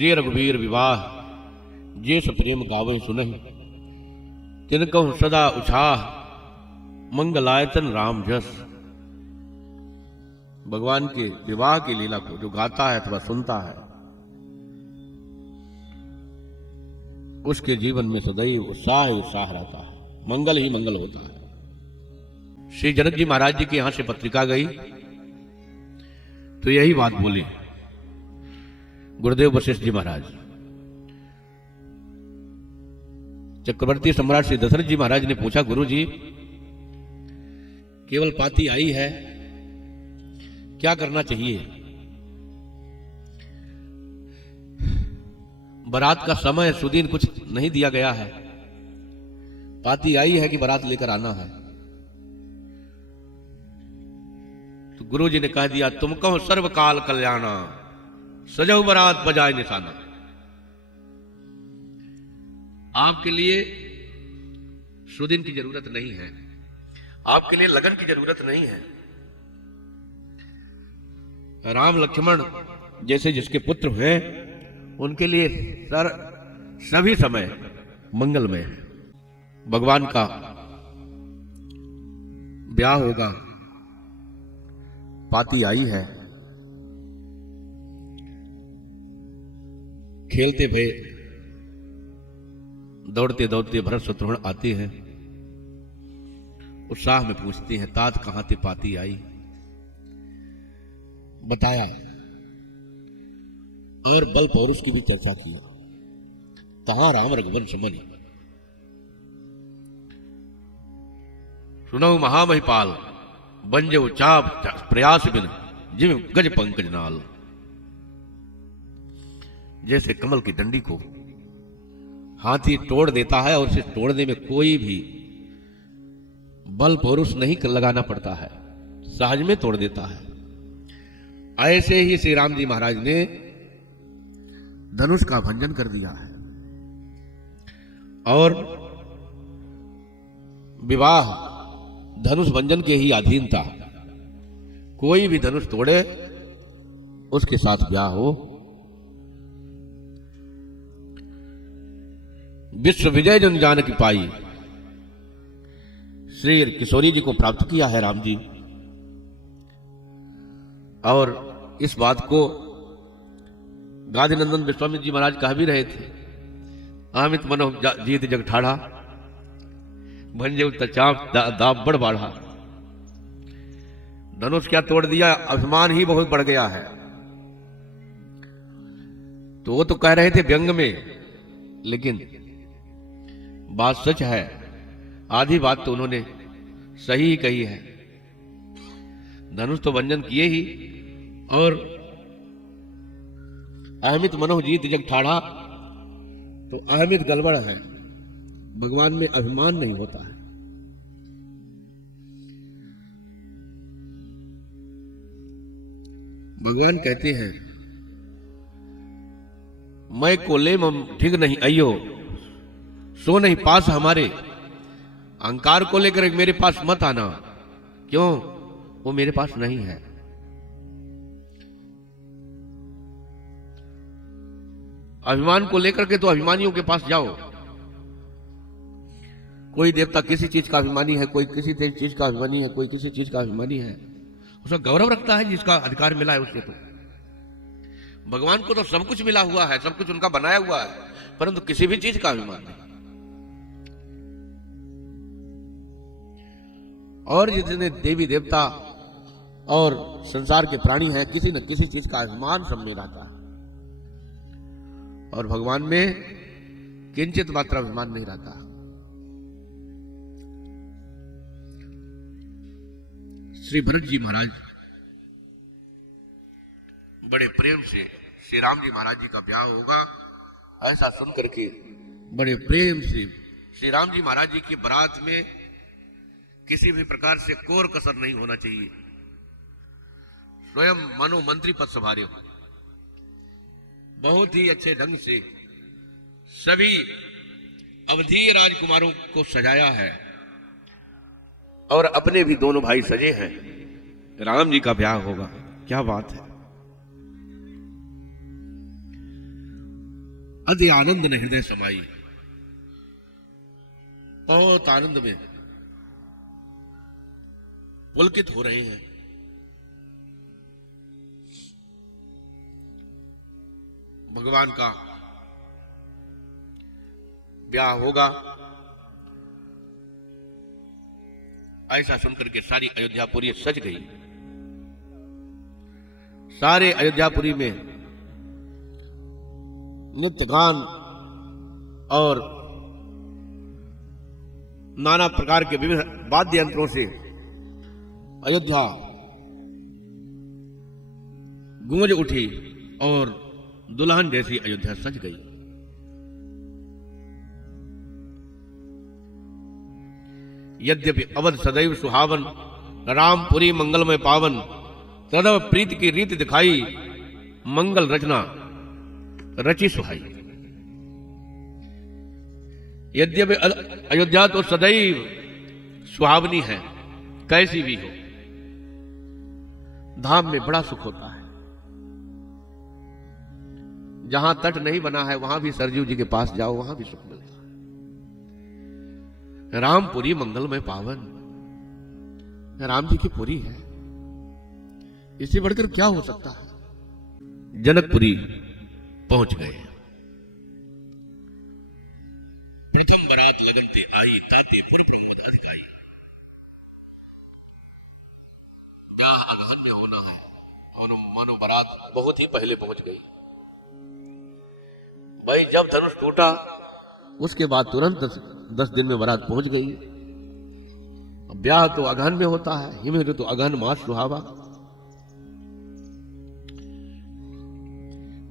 श्री रघुवीर विवाह जे प्रेम गावे सुनहि, तिनकहु सदा उछाह मंगलायतन राम जस। भगवान के विवाह की लीला को जो गाता है अथवा सुनता है, उसके जीवन में सदैव उत्साह ही उत्साह रहता है, मंगल ही मंगल होता है। श्री जनक जी महाराज जी के यहां से पत्रिका गई तो यही बात बोली गुरुदेव वशिष्ठ जी महाराज। चक्रवर्ती सम्राट श्री दशरथ जी महाराज ने पूछा, गुरु जी केवल पाती आई है, क्या करना चाहिए? बारात का समय सुदीन कुछ नहीं दिया गया है, पाती आई है कि बारात लेकर आना है। तो गुरु जी ने कह दिया, तुम कहो सर्वकाल कल्याणा, सजो बारात बजाए निशाना। आपके लिए सुदीन की जरूरत नहीं है, आपके लिए लगन की जरूरत नहीं है। राम लक्ष्मण जैसे जिसके पुत्र हैं उनके लिए सभी समय मंगलमय है। भगवान का ब्याह होगा, पाती आई है, खेलते भय दौड़ते दौड़ते भरत शत्रुघ्न आते हैं, उत्साह में पूछते हैं, तात कहां ते पाती आई? बताया और बल पौरुष की भी चर्चा की, कहां राम रघुवंश मनि। सुनऊ महामहिपाल, बंजो चाप प्रयास बिन, जिम गज पंकज नाल। जैसे कमल की डंडी को हाथी तोड़ देता है और उसे तोड़ने में कोई भी बल पौरुष नहीं लगाना पड़ता है, सहज में तोड़ देता है। ऐसे ही श्री राम जी महाराज ने धनुष का भंजन कर दिया है और विवाह धनुष भंजन के ही अधीन था। कोई भी धनुष तोड़े उसके साथ ब्याह हो। विश्व विजय जन जान की पाई, श्री किशोरी जी को प्राप्त किया है राम जी। और इस बात को गादीनंदन विश्वामित्र जी महाराज कह भी रहे थे, आमित मनो जीत जग ठाड़ा, भंजे तचाप दाब बड़ बाढ़ा। धनुष क्या तोड़ दिया, अभिमान ही बहुत बढ़ गया है। तो वो तो कह रहे थे व्यंग में, लेकिन बात सच है, आधी बात तो उन्होंने सही ही कही है। धनुष तो भंजन किए ही, और अहमित मनो जीत जग ठाड़ा, तो अहमित गड़बड़ है, भगवान में अभिमान नहीं होता है। भगवान कहते हैं, मैं को ले मम ठीक नहीं अयो, सो नहीं पास हमारे। अहंकार को लेकर मेरे पास मत आना, क्यों? वो मेरे पास नहीं है। अभिमान को लेकर के तो अभिमानियों के पास जाओ। कोई देवता किसी चीज का अभिमानी है, कोई किसी चीज का अभिमानी है, कोई किसी चीज का अभिमानी है, उसका गौरव रखता है जिसका अधिकार मिला है उससे। तो भगवान को तो सब कुछ मिला हुआ है, सब कुछ उनका बनाया हुआ है, परंतु किसी भी चीज का अभिमान नहीं। और जितने देवी देवता और संसार के प्राणी हैं, किसी न किसी चीज का अभिमान सब में रहता है, और भगवान में किंचित मात्र अभिमान नहीं रहता। श्री भरत जी महाराज बड़े प्रेम से श्री राम जी महाराज जी का ब्याह होगा, ऐसा सुन करके बड़े प्रेम से श्री राम जी महाराज जी की बारात में किसी भी प्रकार से कोर कसर नहीं होना चाहिए। स्वयं मनो मंत्री पद संभाले, बहुत ही अच्छे ढंग से सभी अवधीय राजकुमारों को सजाया है, और अपने भी दोनों भाई सजे हैं। राम जी का ब्याह होगा, क्या बात है। अति आनंद ने हृदय समाई। बहुत आनंद में पुलकित हो रहे हैं। भगवान का ब्याह होगा ऐसा सुनकर के सारी अयोध्यापुरी सज गई। सारे अयोध्यापुरी में नृत्य गान और नाना प्रकार के विभिन्न वाद्य यंत्रों से अयोध्या गूंज उठी और दुल्हन जैसी अयोध्या सज गई। यद्यपि अवध सदैव सुहावन, रामपुरी मंगलमय पावन, तदव प्रीति की रीति दिखाई, मंगल रचना रची सुहाई। यद्यपि अयोध्या तो सदैव सुहावनी है, कैसी भी हो, धाम में बड़ा सुख होता है। जहां तट नहीं बना है वहां भी सरजू जी के पास जाओ, वहां भी सुख मिलता है। रामपुरी मंगलमय पावन, राम जी की पुरी है, इससे बढ़कर क्या हो सकता है। जनकपुरी पहुंच गए। प्रथम बरात लगनते आई, ताते पुर प्रमुद अधिकाई। ब्याह अगहन में होना है और मनो बारात बहुत ही पहले पहुंच गई। भाई जब धनुष टूटा उसके बाद तुरंत 10 दिन में बारात पहुंच गई। अब ब्याह तो अगहन में होता है, हिम तो अगहन मास सुहावा।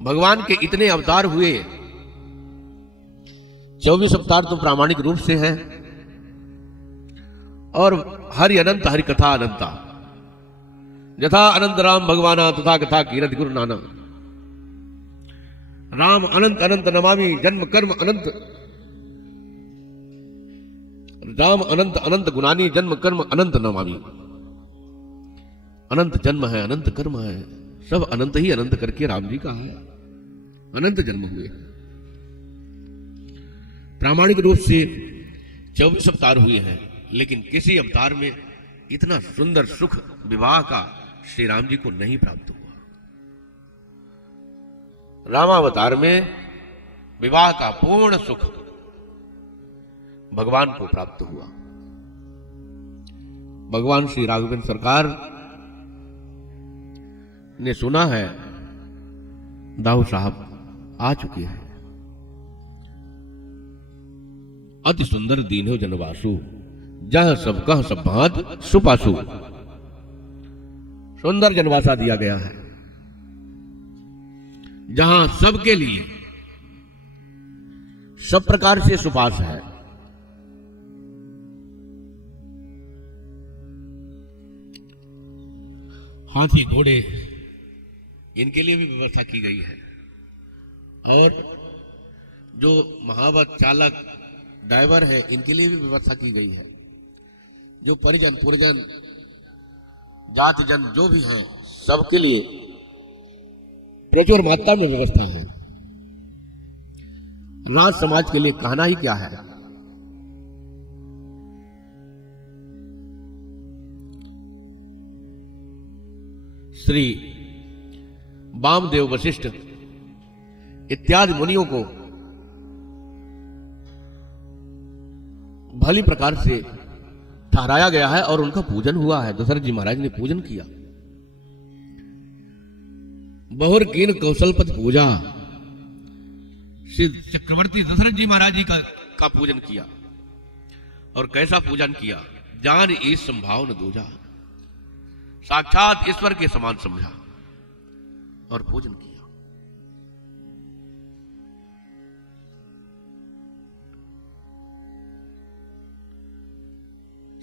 भगवान के इतने अवतार हुए, 24 अवतार तो प्रामाणिक रूप से हैं और हरि अनंत हरि कथा अनंता। यथा अनंत राम भगवाना तथा कथा कीरत गुरु नाना। राम अनंत अनंत नमामि, जन्म कर्म अनंत। राम अनंत अनंत गुणानी, जन्म कर्म अनंत नमामि। अनंत जन्म है, अनंत कर्म है, सब अनंत ही अनंत करके राम जी का है। अनंत जन्म हुए, प्रामाणिक रूप से 24 अवतार हुए हैं, लेकिन किसी अवतार में इतना सुंदर सुख विवाह का श्री राम जी को नहीं प्राप्त हुआ। रामावतार में विवाह का पूर्ण सुख भगवान को प्राप्त हुआ। भगवान श्री राघवेंद्र सरकार ने सुना है दाऊ साहब आ चुके हैं। अति सुंदर दीनो जनवासु, जह सब कह सब भांत सुपासु। सुंदर जनवासा दिया गया है जहां सबके लिए सब प्रकार से सुपास है। हाथी घोड़े इनके लिए भी व्यवस्था की गई है और जो महावत चालक ड्राइवर है इनके लिए भी व्यवस्था की गई है। जो परिजन पुरजन जात जन जो भी हैं सबके लिए प्रचुर मात्रा में व्यवस्था है। राज समाज के लिए कहना ही क्या है। श्री वामदेव वशिष्ठ इत्यादि मुनियों को भली प्रकार से ठहराया गया है और उनका पूजन हुआ है। दशरथ जी महाराज ने पूजन किया। बहुर कीन कौशलपति पूजा, श्री चक्रवर्ती दशरथ जी महाराज जी का पूजन किया। और कैसा पूजन किया, जान ईश संभाव न दूजा, साक्षात ईश्वर के समान समझा और पूजन किया।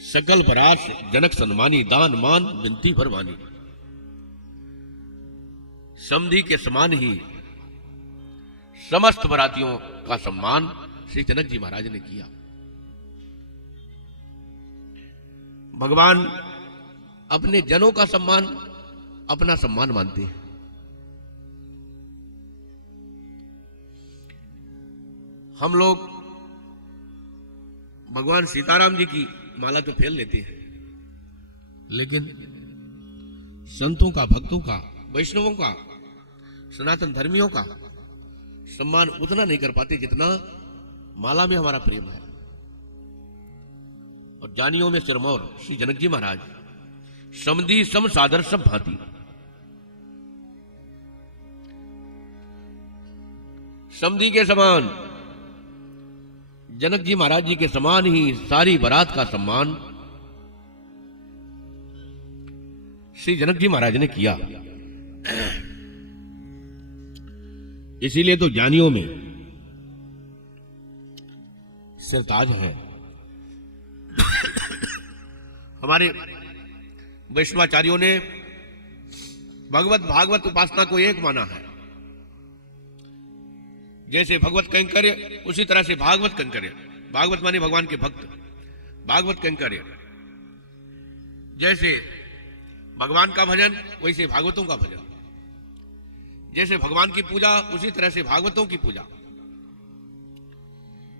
सकल बरात जनक सन्मानी, दान मान विनती भरवानी। समधि के समान ही समस्त बरातियों का सम्मान श्री जनक जी महाराज ने किया। भगवान अपने जनों का सम्मान अपना सम्मान मानते हैं। हम लोग भगवान सीताराम जी की माला तो फेर लेते हैं, लेकिन संतों का, भक्तों का, वैष्णवों का, सनातन धर्मियों का सम्मान उतना नहीं कर पाते जितना माला में हमारा प्रेम है। और जानियों में सिरमौर श्री जनक जी महाराज, समधी सम सादर सब भांति। समधी के समान, जनक जी महाराज जी के समान ही सारी बारात का सम्मान श्री जनक जी महाराज ने किया। इसीलिए तो ज्ञानियों में सिरताज है। हमारे वैष्णवाचार्यों ने भगवत भागवत उपासना को एक माना है। जैसे भगवत कैंकर्य, उसी तरह से भागवत कैंकर्य। भागवत माने भगवान के भक्त, भागवत कैंकर्य। जैसे भगवान का भजन, वैसे भागवतों का भजन। जैसे भगवान की पूजा, उसी तरह से भागवतों की पूजा।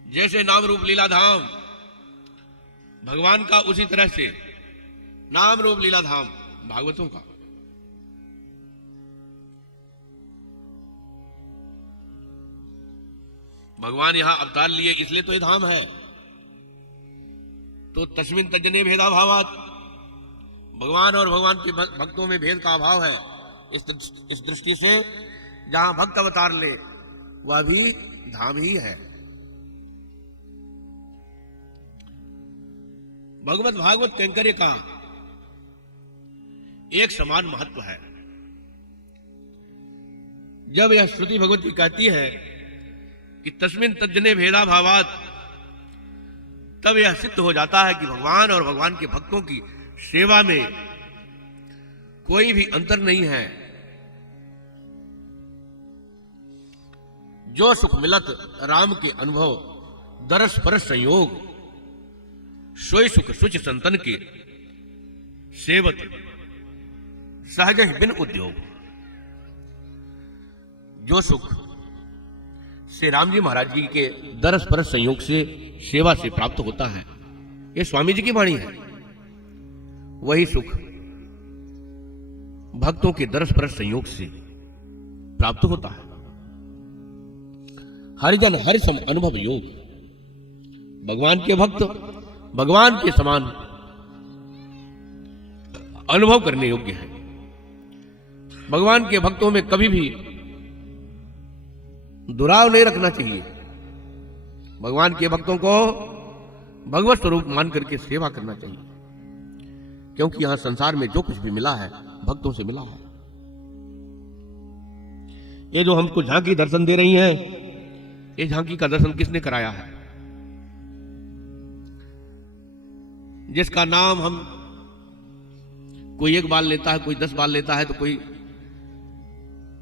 जैसे नाम रूप लीला धाम भगवान का, उसी तरह से नाम रूप लीला धाम भागवतों का। भगवान यहां अवतार लिए इसलिए तो ये धाम है। तो तस्मिन तज्जने भेदा भावात, भगवान और भगवान के भक्तों में भेद का अभाव है। इस दृष्टि से जहां भक्त अवतार ले वह भी धाम ही है। भगवत भागवत कैंकर्य का एक समान महत्व है। जब यह श्रुति भगवती कहती है कि तस्मिन तज्जने भेदा भावात, तब यह सिद्ध हो जाता है कि भगवान और भगवान के भक्तों की सेवा में कोई भी अंतर नहीं है। जो सुख मिलत राम के अनुभव, दरस परस संयोग, सोई सुख सुच संतन के सेवत, सहज ही बिन उद्योग। जो सुख श्री राम जी महाराज जी के दरस परस संयोग से, सेवा से प्राप्त होता है, ये स्वामी जी की वाणी है। वही सुख भक्तों के दरस परस संयोग से प्राप्त होता है। हरिजन हरि सम अनुभव योग। भगवान के भक्त भगवान के समान अनुभव करने योग्य है। भगवान के भक्तों में कभी भी दुराव नहीं रखना चाहिए। भगवान के भक्तों को भगवत स्वरूप मान करके सेवा करना चाहिए, क्योंकि यहां संसार में जो कुछ भी मिला है भक्तों से मिला है। ये जो हमको झांकी दर्शन दे रही हैं, ये झांकी का दर्शन किसने कराया है? जिसका नाम हम कोई 1 बार लेता है, कोई 10 बार लेता है, तो कोई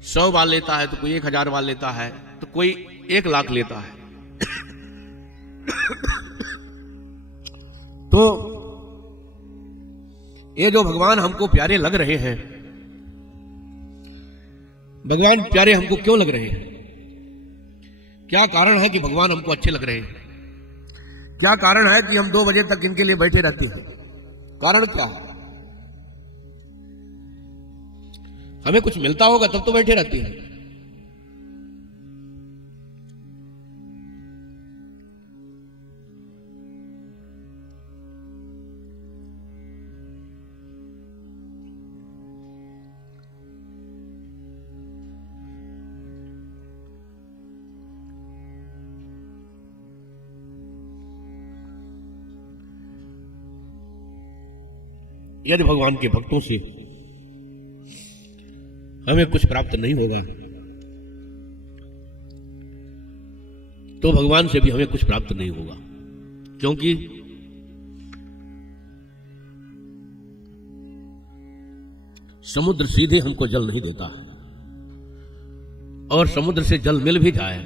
100 बार लेता है, तो कोई 1000 बार लेता है, तो कोई 1 लाख लेता है। तो ये जो भगवान हमको प्यारे लग रहे हैं, भगवान प्यारे हमको क्यों लग रहे हैं? क्या कारण है कि भगवान हमको अच्छे लग रहे हैं? क्या कारण है कि हम 2 बजे तक इनके लिए बैठे रहते हैं? कारण क्या है? हमें कुछ मिलता होगा तब तो बैठे रहते हैं। यदि भगवान के भक्तों से हमें कुछ प्राप्त नहीं होगा, तो भगवान से भी हमें कुछ प्राप्त नहीं होगा। क्योंकि समुद्र सीधे हमको जल नहीं देता, और समुद्र से जल मिल भी जाए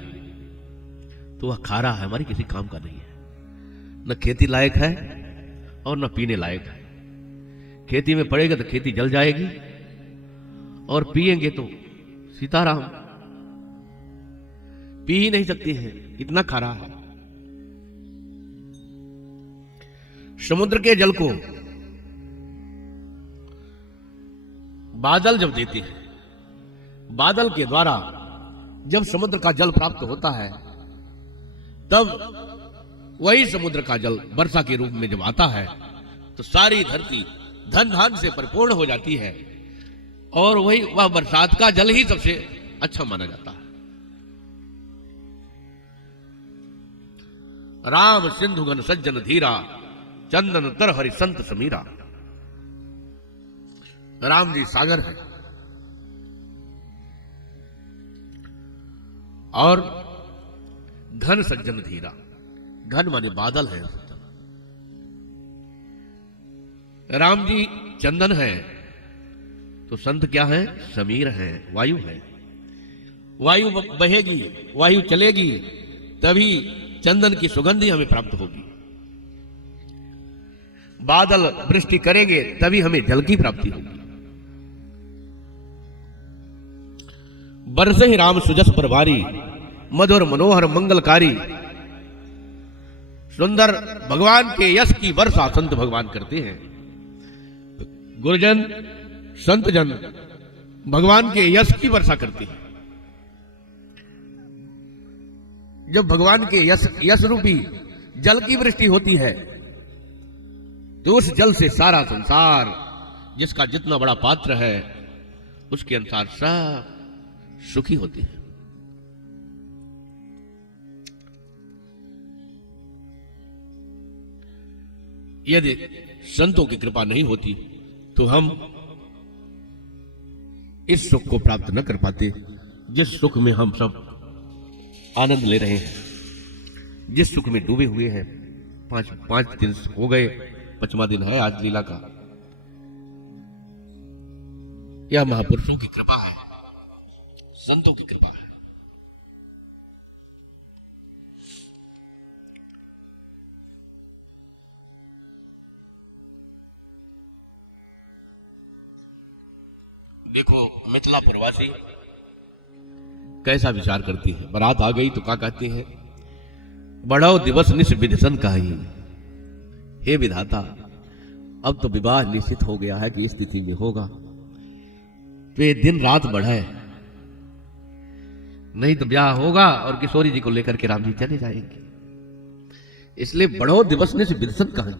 तो वह खारा है, हमारी किसी काम का नहीं है। न खेती लायक है और न पीने लायक है। खेती में पड़ेगा तो खेती जल जाएगी, और पिएंगे तो सीताराम। पी ही नहीं सकती है, इतना खारा है। समुद्र के जल को बादल जब देते हैं, बादल के द्वारा जब समुद्र का जल प्राप्त होता है, तब वही समुद्र का जल वर्षा के रूप में जब आता है तो सारी धरती धन धान से परिपूर्ण हो जाती है, और वही वह बरसात का जल ही सबसे अच्छा माना जाता है। राम सिंधु घन सज्जन धीरा, चंदन तर हरि संत समीरा। राम जी सागर है और घन सज्जन धीरा, घन माने बादल है। राम जी चंदन है तो संत क्या है? समीर है, वायु है। वायु बहेगी, वायु चलेगी, तभी चंदन की सुगंधी हमें प्राप्त होगी। बादल वृष्टि करेंगे तभी हमें जल की प्राप्ति होगी। बरसे ही राम सुजस पर भारी, मधुर मनोहर मंगलकारी। सुंदर भगवान के यश की वर्षा संत भगवान करते हैं। गुरुजन संत जन भगवान के यश की वर्षा करते हैं। जब भगवान के यश रूपी जल की वृष्टि होती है तो उस जल से सारा संसार, जिसका जितना बड़ा पात्र है, उसके अनुसार सब सुखी होती है। यदि संतों की कृपा नहीं होती तो हम इस सुख को प्राप्त न कर पाते, जिस सुख में हम सब आनंद ले रहे हैं, जिस सुख में डूबे हुए हैं। पांच दिन हो गए, 5वां दिन है आज लीला का। यह महापुरुषों की कृपा है, संतों की कृपा है। देखो मिथिला प्रवासी कैसा विचार करती है। बारात आ गई तो क्या कहती है? बढ़ाओ दिवस निश विधिसन काही। हे विधाता, अब तो विवाह निश्चित हो गया है कि इस तिथि में होगा, तो ये दिन रात बढ़े, नहीं तो ब्याह होगा और किशोरी जी को लेकर के राम जी चले जाएंगे। इसलिए बढ़ो दिवस निश विधिसन काही,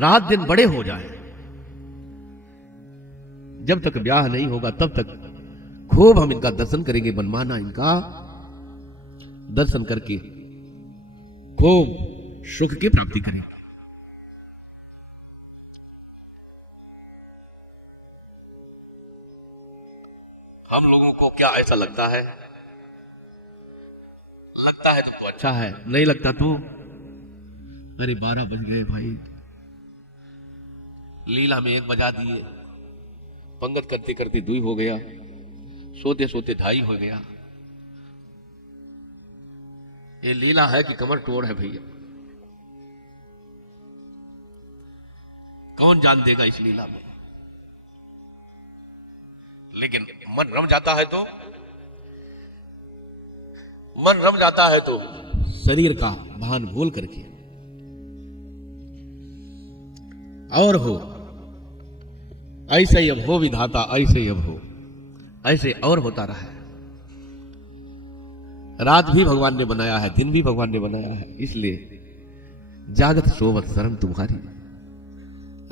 रात दिन बड़े हो जाए। जब तक ब्याह नहीं होगा तब तक खूब हम इनका दर्शन करेंगे, मनमाना इनका दर्शन करके खूब सुख की प्राप्ति करेंगे। हम लोगों को क्या ऐसा लगता है? लगता है तो अच्छा है, नहीं लगता तो अरे 12 बज गए भाई, लीला में 1 बजा दिए, पंगत करते करते 2 हो गया, सोते सोते 2:30 हो गया। ये लीला है कि कमर तोड़ है भैया? कौन जान देगा इस लीला में? लेकिन मन रम जाता है तो शरीर का भान भूल करके और हो, ऐसे ही अब हो विधाता, ऐसे ही अब हो, ऐसे और होता रहा है। रात भी भगवान ने बनाया है, दिन भी भगवान ने बनाया है, इसलिए जागत सोवत शरण तुम्हारी।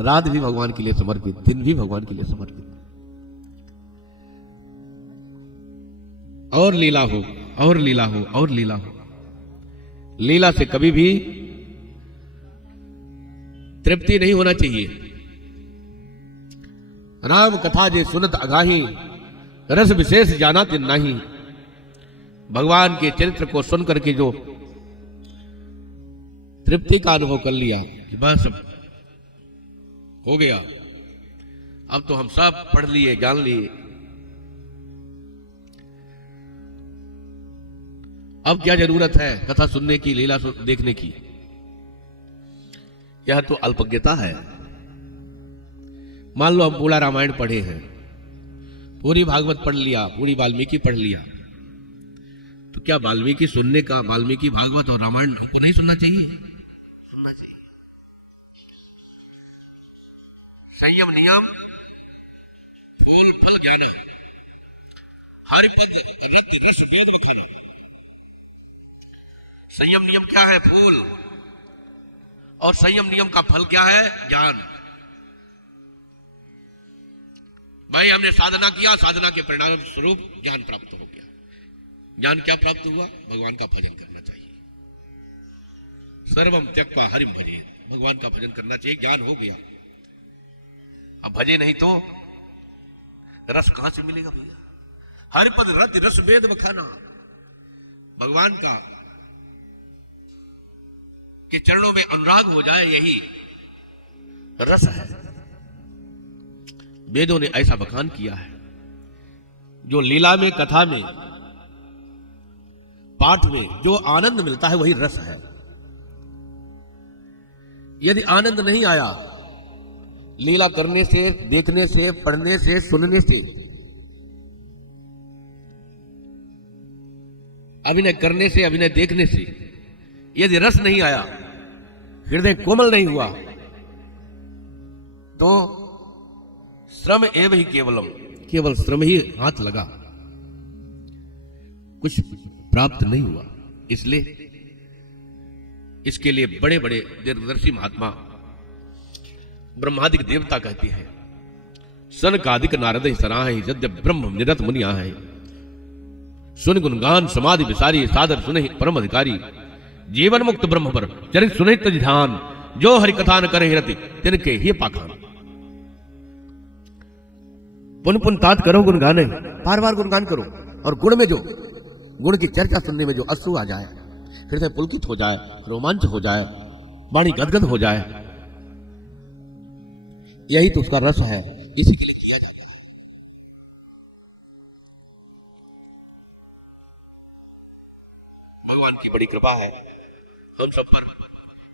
रात भी भगवान के लिए समर्पित, दिन भी भगवान के लिए समर्पित। और लीला हो, और लीला हो, और लीला हो। लीला से कभी भी तृप्ति नहीं होना चाहिए। राम कथा जे सुनत अगाही, रस विशेष जाना तिन नहीं। भगवान के चरित्र को सुन करके जो तृप्ति का अनुभव कर लिया कि बस अब हो गया, अब तो हम सब पढ़ लिए, जान लिए, अब क्या जरूरत है कथा सुनने की, लीला देखने की? यह तो अल्पज्ञता है। मान लो हम पूरा रामायण पढ़े हैं, पूरी भागवत पढ़ लिया, पूरी वाल्मीकि पढ़ लिया, क्या वाल्मीकि सुनने का, वाल्मीकि भागवत और रामायण को नहीं सुनना चाहिए? सुनना चाहिए। संयम नियम फूल फल ज्ञान हरिपद रक्त रस वेद मखन। संयम नियम क्या है? फूल। और संयम नियम का फल क्या है? ज्ञान। भाई हमने साधना किया, साधना के परिणाम स्वरूप ज्ञान प्राप्त हो गया। ज्ञान क्या प्राप्त हुआ? भगवान का भजन करना चाहिए। सर्वम त्यक्त्वा हरिम भजे, भगवान का भजन करना चाहिए। ज्ञान हो गया। अब भजे नहीं तो रस कहां से मिलेगा भैया? हरिपद रत रस वेद बखाना, भगवान का के चरणों में अनुराग हो जाए, यही रस है। वेदों ने ऐसा बखान किया है। जो लीला में, कथा में, पाठ में जो आनंद मिलता है वही रस है। यदि आनंद नहीं आया लीला करने से, देखने से, पढ़ने से, सुनने से, अभिनय करने से, अभिनय देखने से, यदि रस नहीं आया, हृदय कोमल नहीं हुआ, तो श्रम एव ही केवलम, केवल श्रम ही हाथ लगा, कुछ प्राप्त नहीं हुआ। इसलिए इसके लिए बड़े बड़े दीर्घदर्शी महात्मा, ब्रह्मादिक देवता कहते हैं, सनकादिक नारद सराह यद्य ब्रह्म निरत मुनिया है, सुन गुणगान समाधि विसारी, सादर सुने परम अधिकारी, जीवन मुक्त ब्रह्म पर चरित सुने तज ध्यान, जो हरि कथा न करे रति तिनके ही पाखान। पुन पुन तात करो गुणगान, बार बार गुणगान करो, और गुण में जो गुण की चर्चा सुनने में जो अश्रु आ जाए, हृदय पुलकित हो जाए, रोमांच हो जाए, वाणी गदगद हो जाए, यही तो उसका रस है। इसी के लिए किया जाता है। भगवान की बड़ी कृपा है हम सब पर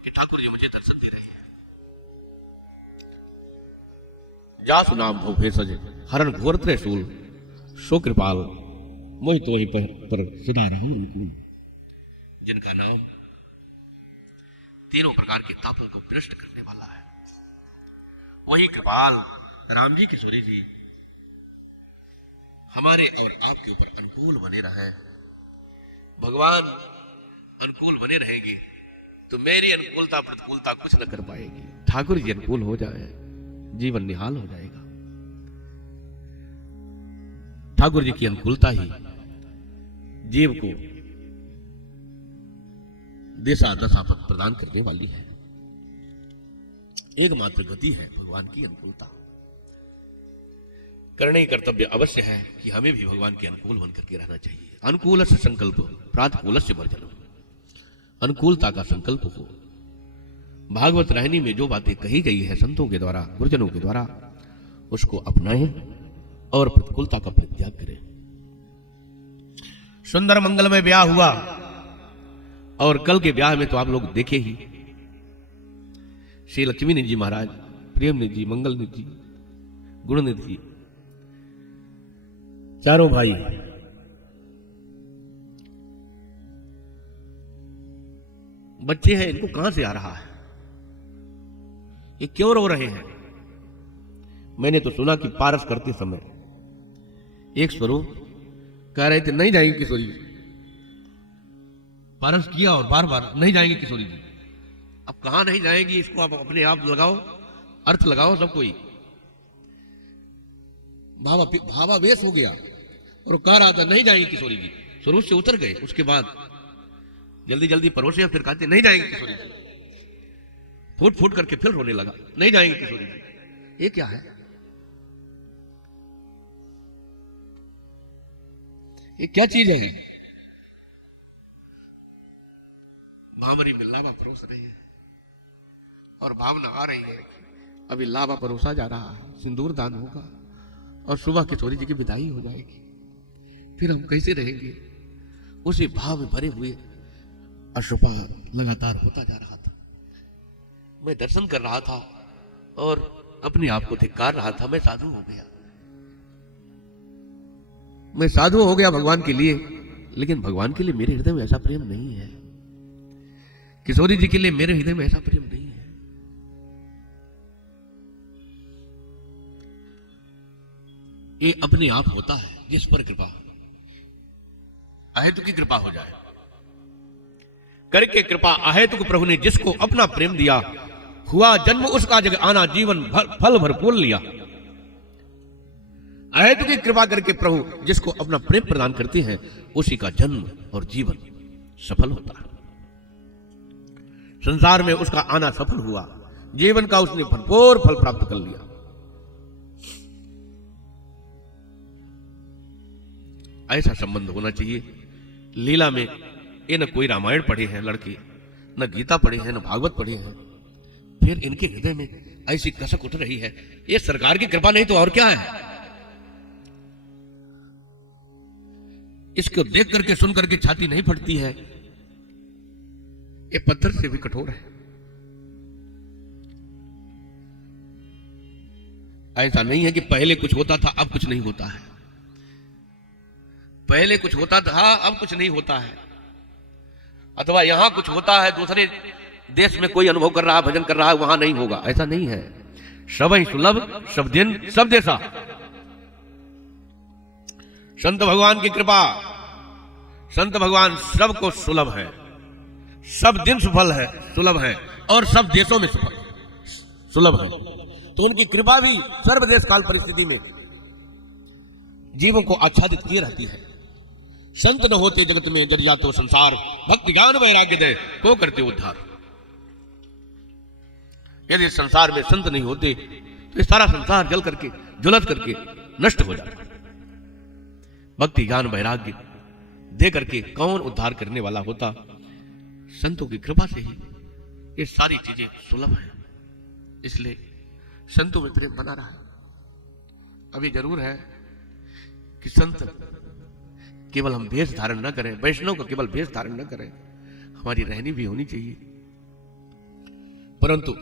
कि ठाकुर जी मुझे दर्शन दे रहे हैं। जासु नाम हो भेषज हरण घोर त्रिशूल, सो कृपाल मोहि तो ही पर सदा रहूं अनुकूल। जिनका नाम तीनों प्रकार के तापों को विनष्ट करने वाला है, वही कृपाल राम जी किशोरी जी हमारे और आपके ऊपर अनुकूल बने रहे। भगवान अनुकूल बने रहेंगे तो मेरी अनुकूलता प्रतिकूलता कुछ न कर पाएगी। ठाकुर जी अनुकूल हो जाए, जीवन निहाल हो जाएगा। ठाकुर जी की अनुकूलता ही जीव को दिशा दशा पथ प्रदान करने वाली है। एकमात्र गति है भगवान की अनुकूलता। करने कर्तव्य अवश्य है कि हमें भी भगवान के अनुकूल बन करके रहना चाहिए। अनुकूल से संकल्प प्रातकूल से वर्जन, अनुकूलता का संकल्प हो। भागवत राहिनी में जो बातें कही गई है संतों के द्वारा, गुरुजनों के द्वारा, उसको अपनाएं और प्रतिकूलता का परित्याग करें। सुंदर मंगलमय ब्याह हुआ, और कल के ब्याह में तो आप लोग देखे ही, श्री लक्ष्मी जी महाराज, प्रेमनिधि जी, मंगलनिधि जी, गुणनिधि जी, चारों भाई बच्चे हैं, इनको कहां से आ रहा है, ये क्यों रो रहे हैं? मैंने तो सुना कि पारस करते समय एक स्वरूप कह रहे थे नहीं जाएंगे किशोरी जी। पारस किया और बार बार नहीं जाएंगे किशोरी जी। अब कहां नहीं जाएंगी, इसको आप अपने आप लगाओ, अर्थ लगाओ सब कोई। भावावेश हो गया और कह रहा था नहीं जाएंगे किशोरी जी, स्वरूप से उतर गए। उसके बाद जल्दी जल्दी परोसे, फिर कहते नहीं जाएंगे किशोरी जी, फूट फूट करके फिर रोने लगा, नहीं जाएंगे किशोरी जी। ये क्या है? ये क्या चीज है? भावरी में लावा परोस रहे हैं और भावना आ रही है। अभी लावा परोसा जा रहा है, सिंदूर दान होगा और सुबह किशोरी जी की विदाई हो जाएगी। फिर हम कैसे रहेंगे? उसी भाव में भरे हुए अशुभा लगातार होता जा रहा था। मैं दर्शन कर रहा था और अपने आप को धिक्कार रहा था। मैं साधु हो गया, मैं साधु हो गया भगवान के लिए, लेकिन भगवान के लिए मेरे हृदय में ऐसा प्रेम नहीं है, किशोरी जी के लिए मेरे हृदय में ऐसा प्रेम नहीं है। ये अपने आप होता है जिस पर कृपा, अहेतु की कृपा हो जाए। करके कृपा अहेतु को प्रभु ने जिसको अपना प्रेम दिया, हुआ जन्म उसका जग आना, जीवन फल भरपूर लिया। अहेतु की कृपा करके प्रभु जिसको अपना प्रेम प्रदान करते हैं, उसी का जन्म और जीवन सफल होता है। संसार में उसका आना सफल हुआ, जीवन का उसने भरपूर फल प्राप्त कर लिया। ऐसा संबंध होना चाहिए। लीला में ये न कोई रामायण पढ़े हैं लड़के, न गीता पढ़े हैं, न भागवत पढ़े हैं, फिर इनके हृदय में ऐसी कसक उठ रही है। ये सरकार की कृपा नहीं तो और क्या है। इसको देख करके सुन करके छाती नहीं फटती है। ये पत्थर से भी कठोर है। ऐसा नहीं है कि पहले कुछ होता था अब कुछ नहीं होता है, पहले कुछ होता था अब कुछ नहीं होता है, अथवा यहां कुछ होता है दूसरे देश में कोई अनुभव कर रहा है, भजन कर रहा है, वहां नहीं होगा, ऐसा नहीं है। सब ही सुलभ, सब दिन, सब देशा। संत भगवान की कृपा, संत भगवान सबको सुलभ है, सब दिन सफल है, सुलभ है, और सब देशों में सुलभ है। तो उनकी कृपा भी सर्वदेश काल परिस्थिति में जीवों को आच्छादित किए रहती है। संत न होते जगत में जड़ जातो संसार, भक्ति ज्ञान वैराग्य दे को करते उद्धार। यदि संसार में संत नहीं होते तो ये सारा संसार जल करके जुलस करके नष्ट हो जाता। भक्ति ज्ञान वैराग्य दे करके कौन उद्धार करने वाला होता। संतों की कृपा से ही ये सारी चीजें सुलभ है, इसलिए संतों में प्रेम बना रहा है। अभी जरूर है कि संत केवल हम भेष धारण न करें, वैष्णव का केवल भेष धारण न करें, हमारी रहनी भी होनी चाहिए। परंतु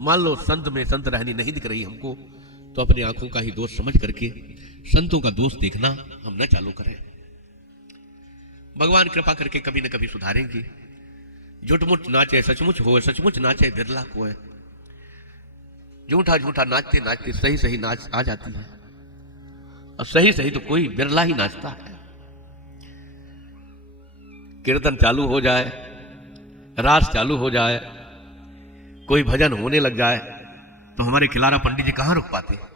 मान लो संत में संत रहनी नहीं दिख रही हमको, तो अपनी आंखों का ही दोष समझ करके संतों का दोष देखना हम न चालू करें। भगवान कृपा करके कभी न कभी सुधारेंगे। झूठमुठ नाचे सचमुच हो, सचमुच नाचे बिरला को है। झूठा झूठा नाचते नाचते सही सही नाच आ जाती है, और सही सही तो कोई बिरला ही नाचता है। कीर्तन चालू हो जाए, रास चालू हो जाए, कोई भजन होने लग जाए, तो हमारे खिलारा पंडित जी कहां रुक पाते हैं?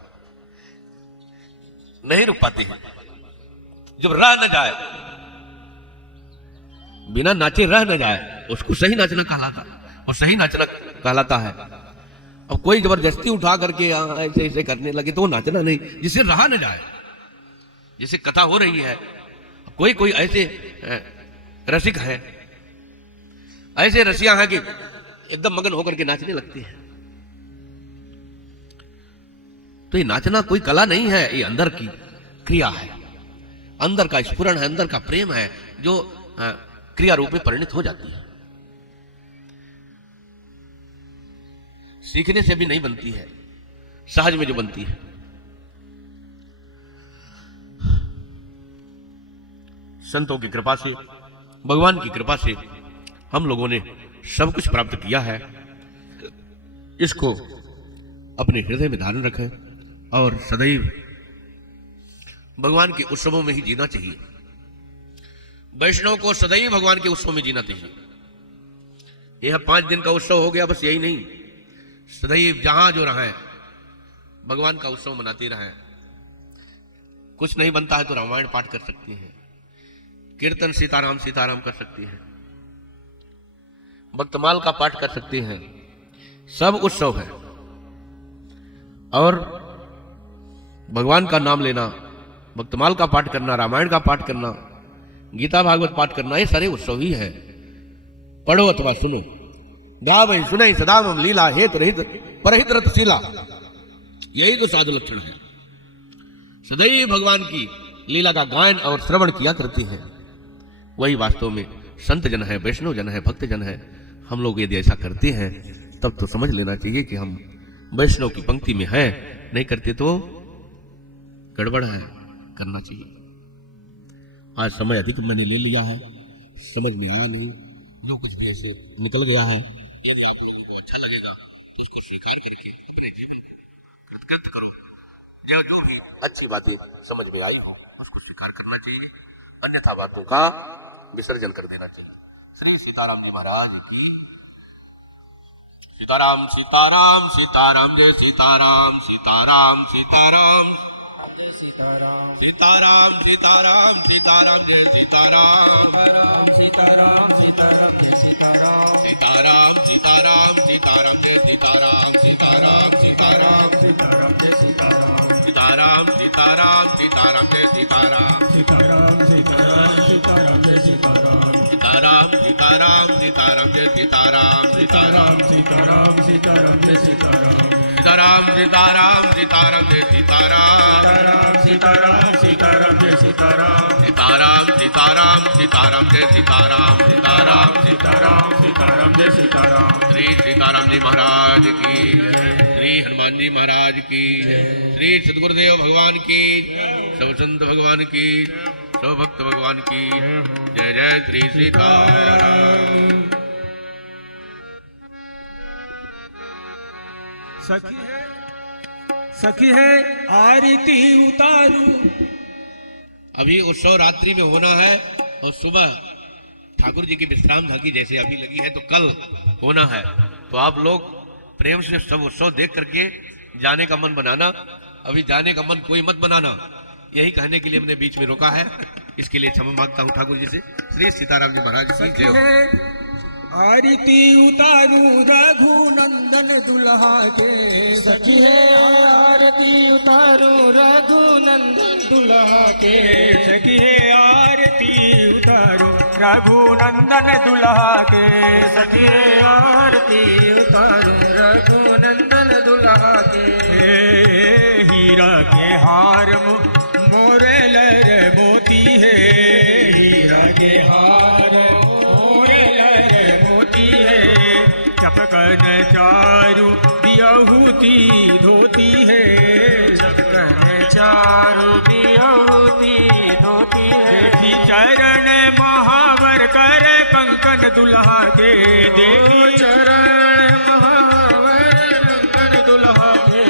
नहीं रुक पाते हैं। जब रह न जाए, बिना नाचे रह न जाए, उसको सही नाचना कहलाता, और सही नाचना कहलाता है। अब कोई जबरदस्ती उठा करके ऐसे ऐसे करने लगे तो वो नाचना नहीं, जिससे रहा न जाए। जैसे कथा हो रही है, कोई कोई ऐसे रसिक है, ऐसे रसिया हैं कि एकदम मगन होकर के नाचने लगते हैं। तो ये नाचना कोई कला नहीं है, ये अंदर की क्रिया है, अंदर का स्फुरण है, अंदर का प्रेम है, जो क्रिया रूप में परिणित हो जाती है। सीखने से भी नहीं बनती है, सहज में जो बनती है। संतों की कृपा से, भगवान की कृपा से हम लोगों ने सब कुछ प्राप्त किया है। इसको अपने हृदय में धारण रखें और सदैव भगवान के उत्सवों में ही जीना चाहिए। वैष्णव को सदैव भगवान के उत्सव में जीना चाहिए। यह 5 दिन का उत्सव हो गया, बस यही नहीं, सदैव जहां जो रहे भगवान का उत्सव मनाते रहें। कुछ नहीं बनता है तो रामायण पाठ कर सकते हैं, कीर्तन सीताराम सीताराम कर सकते हैं, भक्तमाल का पाठ कर सकते हैं। सब उत्सव है, और भगवान का नाम लेना, भक्तमाल का पाठ करना, रामायण का पाठ करना, गीता भागवत पाठ करना, ये सारे उत्सव ही है। पढ़ो अथवा सुनो, गावै सुनै सदा मम लीला, हेतु रहित परहित रतशीला। यही तो साधु लक्षण है। सदैव भगवान की लीला का गायन और श्रवण किया करते हैं, वही वास्तव में संत जन है, वैष्णव जन है, भक्त जन है। हम लोग यदि ऐसा करते हैं तब तो समझ लेना चाहिए कि हम वैष्णव की पंक्ति में हैं। नहीं करते तो गड़बड़ है, करना चाहिए। आज समय अधिक मैंने ले लिया है, समझ में आया नहीं, जो कुछ भी ऐसे निकल गया है, यदि आप लोगों को अच्छा लगेगा तो उसको स्वीकार करके अपने जीवन में कृतकृत करो। जो भी अच्छी बातें समझ में आई हो उसको स्वीकार करना चाहिए, अन्यथा बातों का विसर्जन कर देना चाहिए। श्री सीताराम जी महाराज की सीताराम सीताराम सीताराम जय सीताराम सीताराम सीताराम सीताराम सीताराम सीताराम जय सीताराम सीताराम सीताराम जय सीताराम सीताराम सीताराम सीताराम जय सीताराम सीताराम सीताराम सीताराम जय सीताराम सीताराम सीताराम सीताराम जय सीताराम सीताराम सीताराम सीताराम जय सीताराम सीताराम सीताराम सीताराम जय सीताराम सीताराम सीताराम सीताराम जय सीताराम सीताराम सीताराम सीताराम जय सीताराम सीताराम सीताराम जय सीताराम सीताराम सीताराम सीताराम जय सीताराम सीताराम सीताराम सीताराम जय सीताराम। श्री सीताराम जी महाराज की, श्री हनुमान जी महाराज की, श्री सद्गुरुदेव भगवान की, सब संत भगवान की, सब भक्त भगवान की जय जय श्री सीताराम। सखी है आरती उतारू। अभी उत्सव रात्रि में होना है और सुबह ठाकुर जी की विश्राम झांकी जैसे अभी लगी है तो कल होना है, तो आप लोग प्रेम से सब उत्सव देख करके जाने का मन बनाना। अभी जाने का मन कोई मत बनाना, यही कहने के लिए हमने बीच में रोका है, इसके लिए क्षमा मांगता हूँ ठाकुर जी से। श्री सीताराम जी महाराज की जय हो। आरती उतारू रघुनंदन दुल्हा के। सखी है आरती उतारो रघुनंदन दुल्हा के। सखी है आरती उतारू रघुनंदन दुल्हा के। सखी है आरती उतारो रघुनंदन दुल्हा के। हीरा के हार मोरे लर मोती है। हीरा के हार मोरे लर मोती है। चपकन चारू बियहुती धोती है। चपकन चारू बियहुती धोती है। देखी चरण महावर कर कंकन दुल्हा के। देखी चरण महावर कंकन दुल्हा के।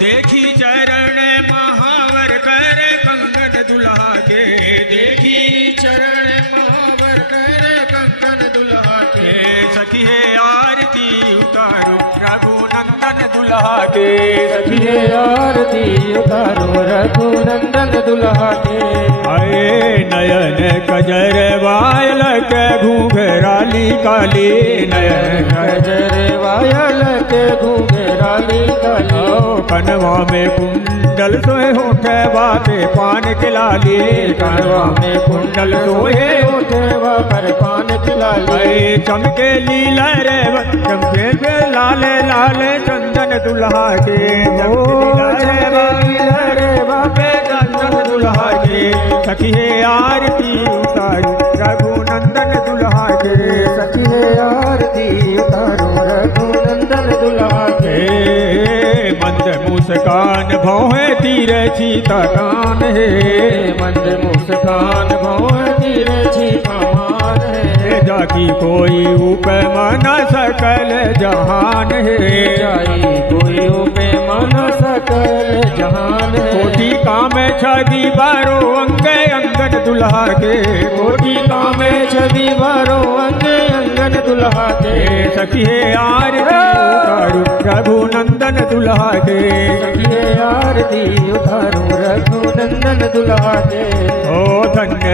देखी चरण महावर कर कंगन दुल्हा के। देखी चरण महावर कर कंकन दुल्हा के। सखी है आरती उतारो रघुनंदन दुल्हा के। सखी है आरती उतारो रघुनंदन दुल्हा के। आए नयन कजर वायल के घूंघराली काली। नयन कजर वायल के घूंघराली काली। कनवा में कुंडल सोए होठे बाते पान खिलाली। कनवा में कुंडल सोए होठे पर पान खिलाली। चमके लीला रे चमके लाले लाले चंदन दुल्हा के। रे बापे चंदन दुल्हा के। सखी है आरती उतारू रघुनंदन दुल्हा के। सखी है आरती उतारो रघुनंदन दुल्हा के। मंद मुस्कान भौहे तीर सीता कान है। मंद मुस्कान भौहे तीर सीता मान है। जाकी कोई उपमा न सकल जहान है। जाई कोई उपमा न सकल जहान है। कोटि काम छदी बारो अंगे अंगन दुल्हा के। कोटि काम छदी बारो अंगे अंगन दुल्हा के। सखी है आरती उतारू रघुनंदन दुल्हा के। सखी है आरती उतारू रघुनंदन दुल्हा के। ओ धन्य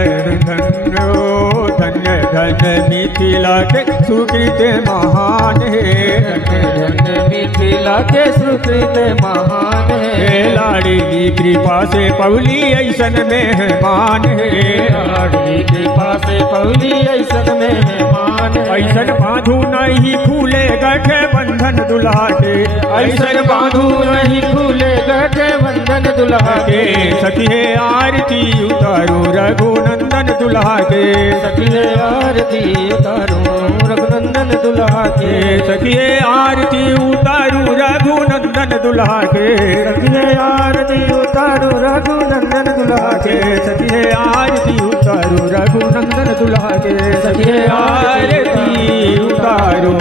धन्य ओ धन्य धन्य मिथिला के सुकृत महान है। धन्य धन्य मिथिला के सुकृत महान है। लाड़ी की कृपा से पवली ऐसन मेहमान है। लाड़ी कृपा से पवली ऐसन मेहमान है। ऐसन बांधू नहीं फूले गठे बंधन दुल्हा के। ऐसन बांधू नहीं फूले गठे बंधन दुल्हा के। सखी है आरती उतारू रघुनंदन दुल्हा के। सखी है आरती उतारो रघुनंदन रघुनंदन दुल्हा के सखिए आरती उतारू रघुनंदन दुल्हा के सखिए आरती उतारू रघुनंदन दुल्हा के सखिए आरती उतारू रघुनंदन दुल्हा के सखिए आरती आरती उतारू